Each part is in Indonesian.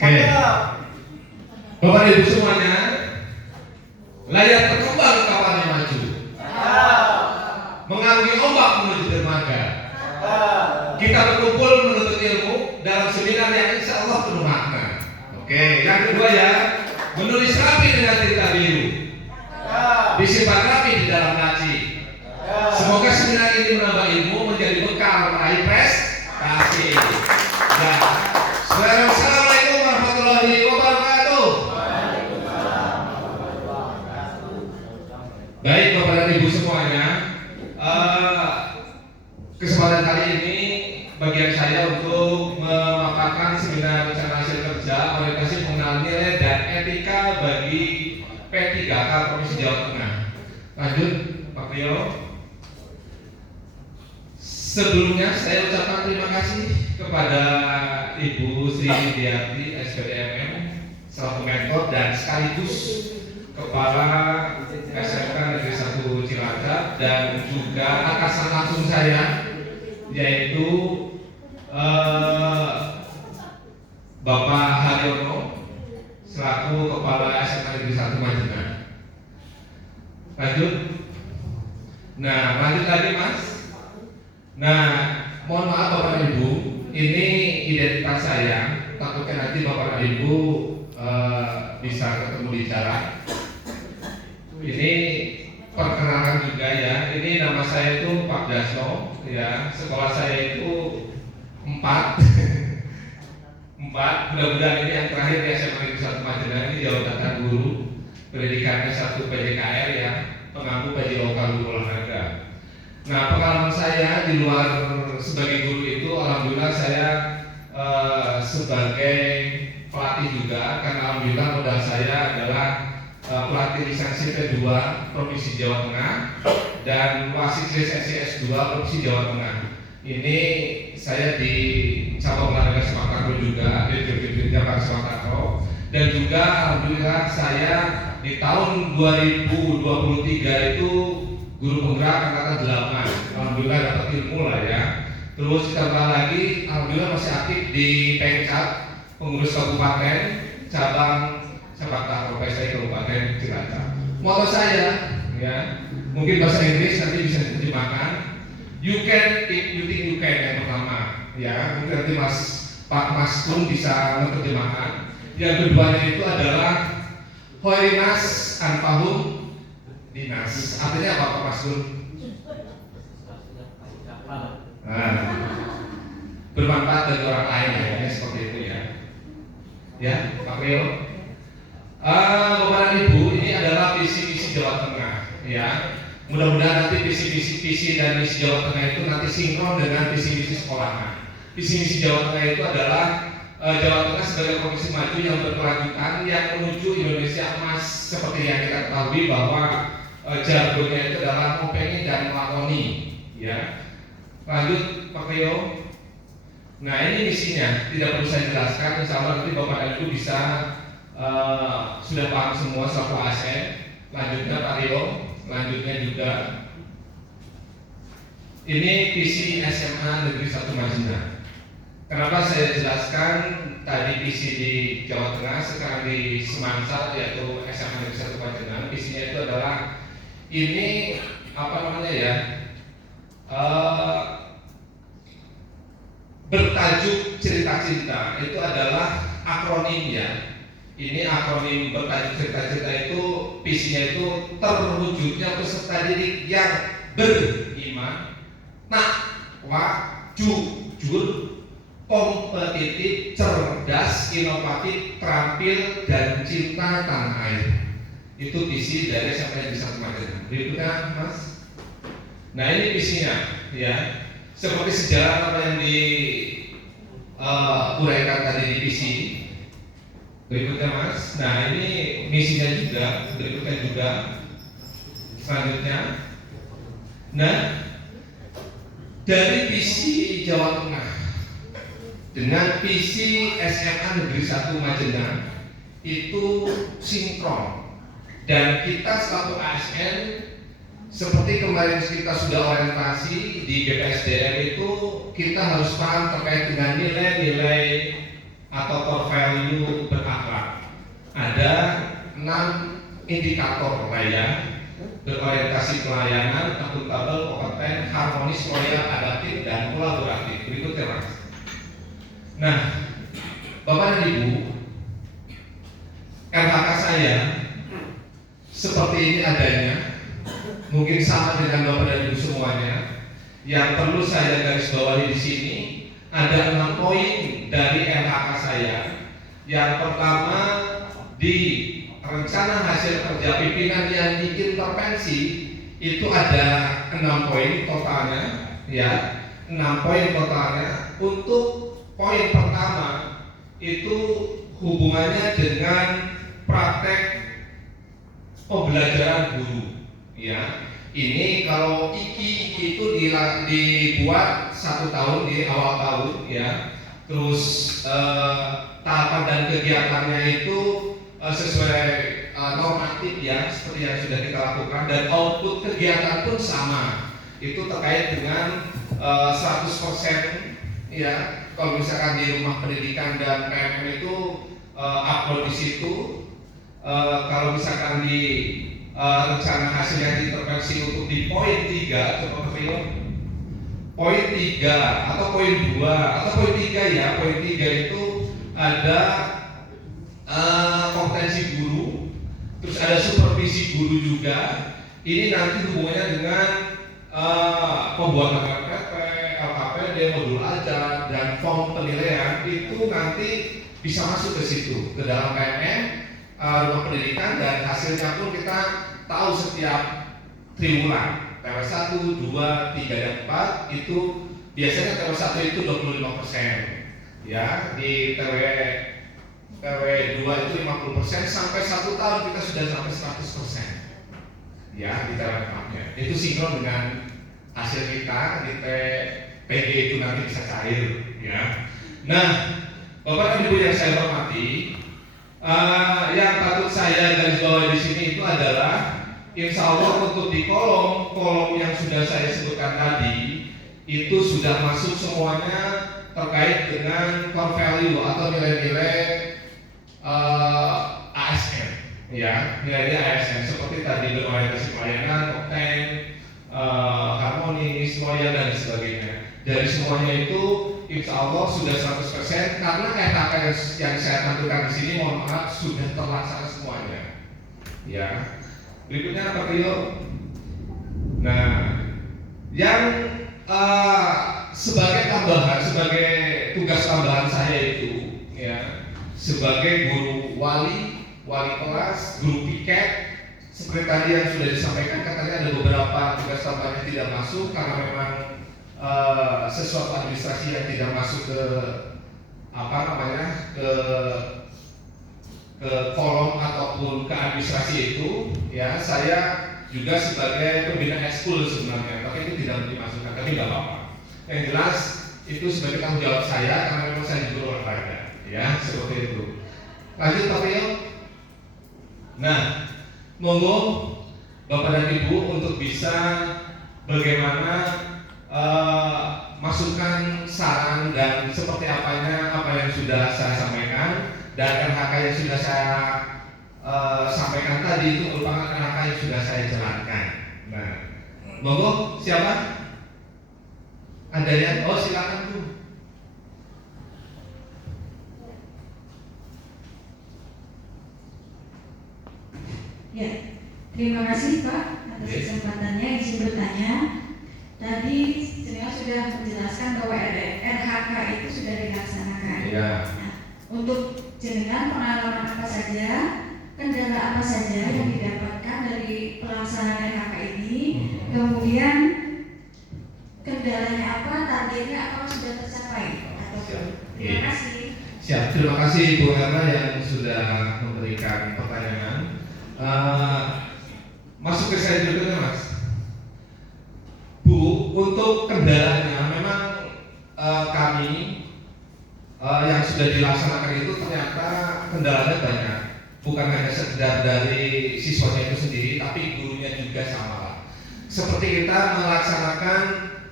Oke. Bapak Ibu semuanya, layar berkembang kapalnya maju, mengarungi ombak menuju dermaga. Kita berkumpul menuntut ilmu dalam seminar yang insya Allah penuh makna. Oke, yang kedua ya, menulis rapi dengan tinta biru, disimpan rapi di dalam laci. Semoga seminar ini menambah ilmu, menjadi bekal meraih prestasi. Ya. Assalamualaikum warahmatullahi wabarakatuh. Baik Bapak dan Ibu semuanya, kesempatan kali ini bagian saya untuk memaparkan seminar rencana hasil kerja orientasi pengenalan nilai dan etika bagi P3K Provinsi Jawa Tengah. Lanjut Pak Rio. Sebelumnya saya ucapkan terima kasih kepada Ibu Sri Widiati SPDMM selaku mentor dan sekaligus Kepala SMK Negeri 1 Cilacap, dan juga atasan langsung saya yaitu Bapak Haryono selaku Kepala SMK Negeri 1 Majengan. Lanjut. Nah, lanjut lagi Mas. Nah, mohon maaf Bapak dan Ibu, ini identitas saya. Takutnya nanti Bapak dan Ibu bisa ketemu di jalan. Ini perkenalan juga ya. Ini nama saya itu Pak Dasno, ya. Sekolah saya itu 4. 4. Mudah-mudahan ini yang terakhir di SMA Negeri 1 Majengan, ini jabatan guru. Pendidikannya 1 PJKR ya, pengampu PJ lokal guru olahraga. Nah, pengalaman saya di luar sebagai guru itu, alhamdulillah saya sebagai pelatih juga, karena alhamdulillah modal saya adalah pelatih lisensi P2 Provinsi Jawa Tengah dan wasit lisensi S2 Provinsi Jawa Tengah. Ini saya di cabang olahraga sepak takraw juga, di cabang sepak takraw, dan juga alhamdulillah saya di tahun 2023 itu guru penggerak angkatan 8. Alhamdulillah dapat ilmu lah ya. Terus ditambah lagi, alhamdulillah masih aktif di Pengcat, pengurus kabupaten cabang sepak takraw PSI Kabupaten Cilacap. Moto saya ya, mungkin bahasa Inggris nanti bisa diterjemahkan. You can if you think you can, yang pertama ya. Mungkin nanti Pak Mas pun bisa menerjemahkan. Yang keduanya itu adalah Hoirinas Anfahum Dinas. Artinya apa Pak Mas Gun? Bermanfaat bagi orang lain ya, seperti itu ya. Ya, Pak Rio. Bapak dan Ibu, ini adalah visi-misi Jawa Tengah ya. Mudah-mudahan nanti visi dan misi Jawa Tengah itu nanti sinkron dengan visi-misi sekolahan. Visi-misi Jawa Tengah itu adalah Jawa Tengah sebagai provinsi maju yang berkelanjutan yang menuju Indonesia emas, seperti yang kita ketahui bahwa jargonnya itu adalah mempengi dan melakoni ya. Lanjut Pak Rio. Nah, ini misinya tidak perlu saya jelaskan, insya Allah nanti Bapak dan Ibu bisa sudah paham semua selaku ASN. Lanjutnya Pak Rio, lanjutnya juga ini visi SMA Negeri 1 Majengan. Kenapa saya jelaskan tadi visi di Jawa Tengah, sekarang di Semansal yaitu SMA Negeri 1 Majengan. Visinya itu adalah ini apa namanya ya, bertajuk cerita cinta. Itu adalah akronim ya. Ini akronim bertajuk cerita-cerita itu visinya itu terwujudnya peserta didik yang beriman, takwa, jujur, kompetitif, cerdas, inovatif, terampil, dan cinta tanah air. Itu visi dari sampai di 1 Majengan. Berikutnya Mas. Nah, ini visinya ya. Seperti sejarah apa yang diuraikan tadi di visi. Berikutnya Mas. Nah, ini misinya juga. Berikutnya juga. Selanjutnya. Nah, dari visi Jawa Tengah dengan visi SMA Negeri 1 Majengan itu sinkron, dan kita selaku ASN seperti kemarin kita sudah orientasi di BPSDM itu kita harus paham terkait dengan nilai-nilai atau core value berakhlak. Ada 6 indikator layak: berorientasi pelayanan, akuntabel, kompeten, harmonis, loyal, adaptif, dan kolaboratif. Berikutnya Mas. Nah, Bapak dan Ibu, LHK saya seperti ini adanya, mungkin sama dengan Bapak dan Ibu semuanya. Yang perlu saya garis bawahi di sini ada 6 poin dari LHK saya. Yang pertama, di rencana hasil kerja pimpinan yang diintervensi itu ada 6 poin totalnya, ya, 6 poin totalnya. Untuk poin pertama itu hubungannya dengan praktek pembelajaran guru, ya. Ini kalau IKI itu dibuat 1 tahun di awal tahun, ya. Terus tahapan dan kegiatannya itu sesuai normatif, ya, seperti yang sudah kita lakukan, dan output kegiatan pun sama. Itu terkait dengan 100%, ya. Kalau misalkan di rumah pendidikan dan PMM itu upload di situ. Kalau misalkan di rencana hasil yang diintervensi untuk di poin 3, coba ke poin 3 atau poin 2 atau poin 3, ya. Poin 3 itu ada kompetensi guru, terus ada supervisi guru juga. Ini nanti hubungannya dengan pembuatan RPP, LKPD, modul ajar, dan form penilaian. Itu nanti bisa masuk ke situ, ke dalam PMM, rumah pendidikan, dan hasilnya pun kita tahu setiap triwulan. TW 1, 2, 3, dan 4 itu biasanya TW 1 itu 25%, ya. Di TW 2 itu 50%, sampai 1 tahun kita sudah sampai 100%, ya, di TW 4-nya. Itu sinkron dengan hasil kita di TPG, itu nanti bisa cair, ya. Nah, Bapak dan Ibu yang saya hormati, yang patut saya garis bawahi di sini itu adalah, insya Allah untuk di kolom yang sudah saya sebutkan tadi itu sudah masuk semuanya terkait dengan core value atau nilai-nilai ASN, ya, nilai-nilai ASN seperti tadi berorientasi pelayanan, kompeten, harmonis, loyal, dan sebagainya. Dari semuanya itu insya Allah sudah 100%, karena LHK yang saya tentukan di sini, mohon maaf, sudah terlaksana semuanya, ya. Berikutnya apa, Rio? Nah, yang sebagai tambahan, sebagai tugas tambahan saya itu, ya, sebagai guru wali kelas, guru piket, seperti tadi yang sudah disampaikan, katanya ada beberapa tugas tambahan yang tidak masuk karena memang sesuatu administrasi yang tidak masuk ke ke kolom ataupun ke administrasi itu, ya. Saya juga sebagai pembina ekskul sebenarnya, tapi itu tidak dimasukkan, tapi nggak apa-apa. Yang jelas itu sebagai tanggung jawab saya karena memang saya juga olahraga, ya, seperti itu. Lanjut Pak Rio. Nah, monggo Bapak dan Ibu untuk bisa bagaimana masukan, saran, dan seperti apanya apa yang sudah saya sampaikan, dan LHK yang sudah saya sampaikan tadi itu merupakan LHK yang sudah saya jelaskan. Nah, monggo siapa? Ada yang? Oh, silakan Bu. Ya, terima kasih Pak atas kesempatannya. Izin bertanya. Tadi saya sudah menjelaskan bahwa RHK itu sudah dilaksanakan. Ya. Nah, untuk jenengan pengalaman apa saja, kendala apa saja yang didapatkan dari pelaksanaan RHK ini, kemudian kendalanya apa, targetnya apa sudah tercapai atau belum? Terima kasih. Siap, terima kasih Ibu Herna yang sudah memberikan pertanyaan. Masuk ke slide berikutnya, Mas. Bu, untuk kendalanya memang kami yang sudah dilaksanakan itu ternyata kendalanya banyak. Bukan hanya sekedar dari siswanya itu sendiri, tapi gurunya juga sama. Seperti kita melaksanakan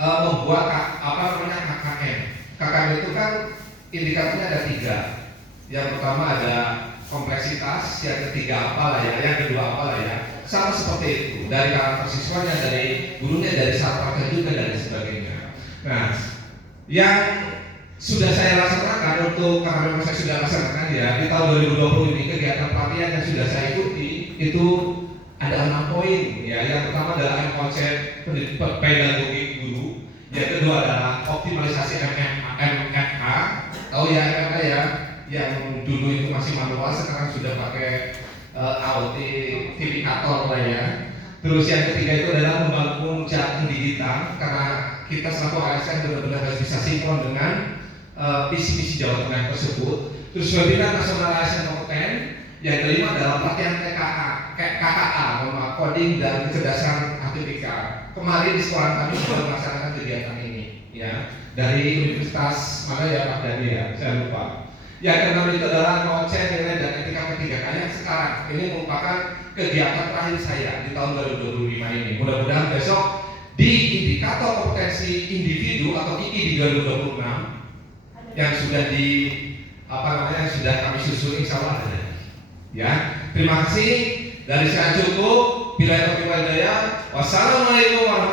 membuat KKN. KKN itu kan indikatornya ada 3. Yang pertama ada kompleksitas, yang ketiga apalah ya, yang kedua apalah ya. Sama seperti itu, dari karakter siswanya, dari gurunya, dari sahabatnya juga, dan sebagainya. Nah, yang sudah saya laksanakan karena memang saya sudah laksanakan ya, di tahun 2020 ini kegiatan pelatihan yang sudah saya ikuti itu ada 6 poin ya. Yang pertama adalah konsep pedagogi guru, yang kedua adalah optimalisasi MFH. Tahu ya MFH ya, yang dulu itu masih manual, sekarang sudah pakai autenticator lah ya. Terus yang ketiga itu adalah membangun jateng digital, karena kita selaku ASN benar-benar harus bisa sinkron dengan visi-visi Jawa Tengah tersebut. Terus webinar nasional ASN kompeten. Yang kelima adalah pelatihan KKA, coding dan kecerdasan artifisial. Kemarin di sekolah kami sudah melaksanakan kegiatan ini, ya, dari universitas mana ya Pak Dani ya, saya lupa. Yang keenam itu adalah konsen nilai dan etika P3K yang sekarang ini merupakan kegiatan terakhir saya di tahun 2025 ini. Mudah-mudahan besok di indikator kompetensi individu atau KII di 2026 yang sudah sudah kami susun, insya Allah ada. Ya, terima kasih. Dari saya cukup. Bila itu hidayah. Wassalamualaikum warahmatullahi wabarakatuh.